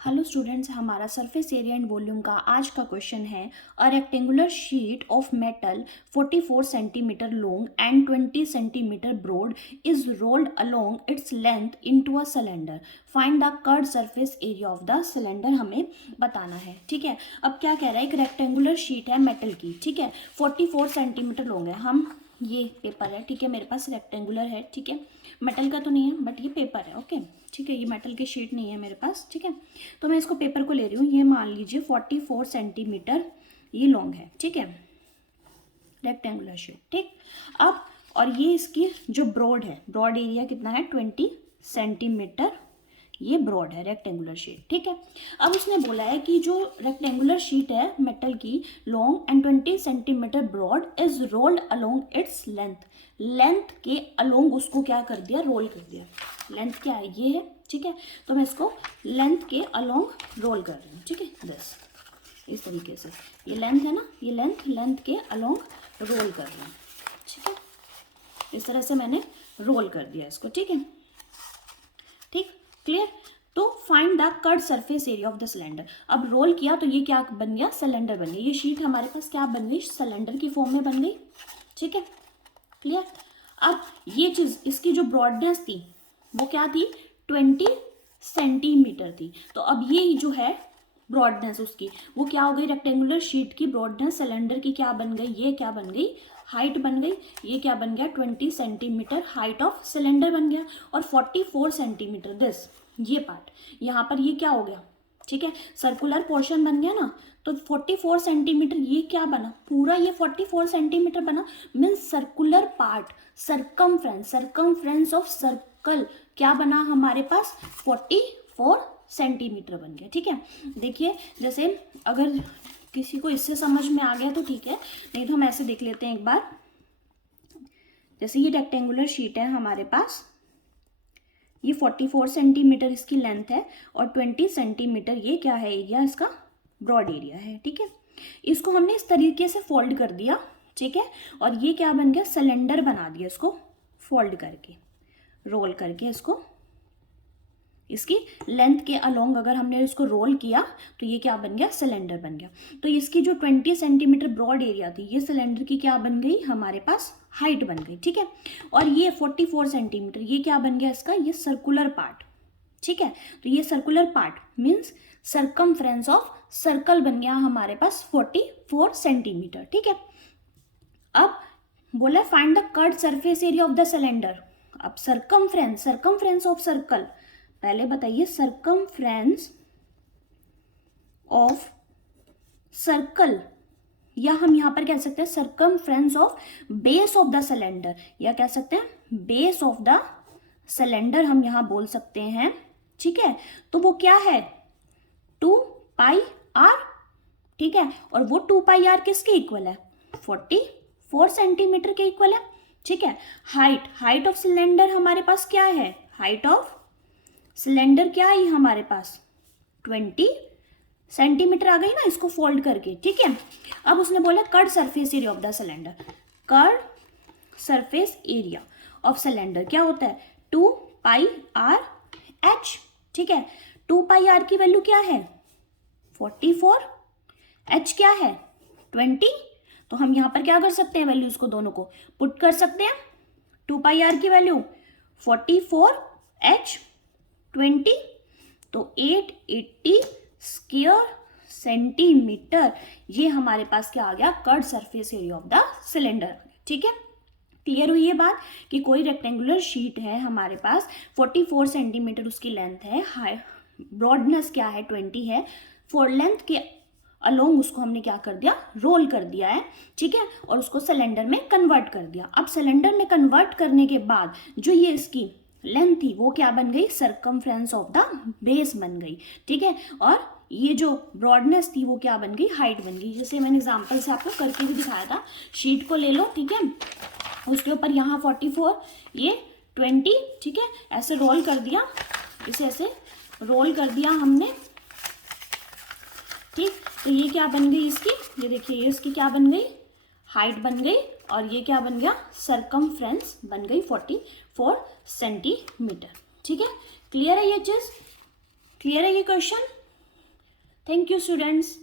Hello students, हमारा surface area and volume का आज का क्वेश्चन है a rectangular sheet of metal 44 centimetre long and 20 centimetre broad is rolled along its length into a cylinder. Find the curved surface area of the cylinder हमें बताना है। ठीक है, अब क्या कह रहा है, एक रेक्टेंगुलर शीट है मेटल की, ठीक है, 44 सेंटीमीटर लॉन्ग है। हम ये पेपर है, ठीक है, मेरे पास रेक्टेंगुलर है, ठीक है, मेटल का तो नहीं है बट ये पेपर है, ओके, ठीक है, ये मेटल की शीट नहीं है मेरे पास, ठीक है। तो मैं इसको पेपर को ले रही हूँ, ये मान लीजिए 44 सेंटीमीटर ये लॉन्ग है, ठीक है, रेक्टेंगुलर शीट, ठीक। अब और ये इसकी जो ब्रॉड है, ब्रॉड एरिया कितना है 20 सेंटीमीटर, ये ब्रॉड है रेक्टेंगुलर शीट, ठीक है। अब उसने बोला है कि जो रेक्टेंगुलर शीट है मेटल की long and 20 centimetre broad is rolled along its length, length के अलोंग उसको क्या कर दिया, रोल कर दिया। लेंथ क्या है, ये है, ठीक है, तो मैं इसको लेंथ के अलोंग रोल कर रही हूँ, ठीक है, दिस इस तरीके से, ये लेंथ है ना, ये लेंथ के अलोंग रोल कर रही हूँ, ठीक है, इस तरह से मैंने रोल कर दिया इसको, ठीक है, ठीक, क्लियर। तो find the curved surface area of the cylinder. अब रोल किया तो ये क्या बन गया, सिलेंडर बन गया। ये शीट हमारे पास क्या बन गई, सिलेंडर की फॉर्म में बन गई, ठीक है, क्लियर। अब ये चीज, इसकी जो ब्रॉडनेस थी वो क्या थी, 20 सेंटीमीटर थी। तो अब ये जो है ब्रॉडनेस उसकी, वो क्या हो गई, रेक्टेंगुलर शीट की ब्रॉडनेस सिलेंडर की क्या बन गई, ये क्या बन गई, हाइट बन गई। ये क्या बन गया, 20 सेंटीमीटर हाइट ऑफ सिलेंडर बन गया। और 44 सेंटीमीटर दिस, ये पार्ट यहाँ पर ये क्या हो गया, ठीक है, सर्कुलर पोर्शन बन गया ना। तो 44 सेंटीमीटर ये क्या बना, पूरा ये 44 सेंटीमीटर बना, means circular part, circumference of circle क्या बना हमारे पास, 44 सेंटीमीटर बन गया, ठीक है। देखिए, जैसे अगर किसी को इससे समझ में आ गया तो ठीक है, नहीं तो हम ऐसे देख लेते हैं एक बार। जैसे ये रेक्टेंगुलर शीट है हमारे पास, ये 44 सेंटीमीटर इसकी लेंथ है और 20 सेंटीमीटर ये क्या है, एरिया इसका ब्रॉड एरिया है, ठीक है। इसको हमने इस तरीके से फोल्ड कर दिया, ठीक है, और ये क्या बन गया, सिलेंडर बना दिया इसको फोल्ड करके, रोल करके इसको, इसकी लेंथ के अलोंग अगर हमने इसको रोल किया तो ये क्या बन गया, सिलेंडर बन गया। तो इसकी जो 20 सेंटीमीटर ब्रॉड एरिया थी, ये सिलेंडर की क्या बन गई, हमारे पास हाइट बन गई, ठीक है। और ये 44 सेंटीमीटर ये क्या बन गया इसका, ये सर्कुलर पार्ट, ठीक है। तो ये circular part means circumference of circle बन गया हमारे पास 44 सेंटीमीटर, ठीक है। अब बोला find the curved surface area of the cylinder. अब सरकमफ्रेंस ऑफ सर्कल, पहले बताइए, सरकमफ्रेंस ऑफ सर्कल, या हम यहां पर कह सकते हैं circumference of base of the cylinder, या कह सकते हैं बेस ऑफ द सिलेंडर हम यहां बोल सकते हैं, ठीक है। तो वो क्या है, 2πr, ठीक है, और वो 2πr किसके इक्वल है, 44 सेंटीमीटर के इक्वल है, ठीक है। हाइट ऑफ सिलेंडर हमारे पास क्या है, हाइट ऑफ सिलेंडर क्या है हमारे पास, 20 सेंटीमीटर आ गई ना, इसको फोल्ड करके, ठीक है। अब उसने बोला curved surface area of the cylinder, curved surface area of cylinder क्या होता है, 2πrh, ठीक है। 2πr की वैल्यू क्या है, 44, h क्या है 20। तो हम यहां पर क्या कर सकते हैं, वैल्यूज को दोनों को पुट कर सकते हैं। 2πr की वैल्यू 44, h 20, तो 880 स्क्वायर सेंटीमीटर, ये हमारे पास क्या आ गया, curved surface area of the cylinder, ठीक है। क्लियर हुई ये बात कि कोई रेक्टेंगुलर शीट है हमारे पास, 44 सेंटीमीटर उसकी लेंथ है, ब्रॉडनेस क्या है 20 है, फॉर लेंथ के अलोंग उसको हमने क्या कर दिया, रोल कर दिया है, ठीक है, और उसको सिलेंडर में कन्वर्ट कर दिया। अब सिलेंडर में कन्वर्ट करने के बाद जो ये इसकी लेंथ थी वो क्या बन गई, सरकमफ्रेंस ऑफ द बेस बन गई, ठीक है। और ये जो ब्रॉडनेस थी वो क्या बन गई, हाइट बन गई। जैसे मैंने एग्जांपल से आपको करके भी दिखाया था, शीट को ले लो, ठीक है, उसके ऊपर यहाँ 44, ये 20, ठीक है, ऐसे रोल कर दिया, इसे ऐसे रोल कर दिया हमने, ठीक। तो ये क्या बन गई इसकी, ये देखिए, ये इसकी क्या बन गई, हाइट बन गई, और ये क्या बन गया, सरकमफ्रेंस बन गई 44 सेंटीमीटर, ठीक है। क्लियर है ये चीज, क्लियर है ये क्वेश्चन। Thank you, students.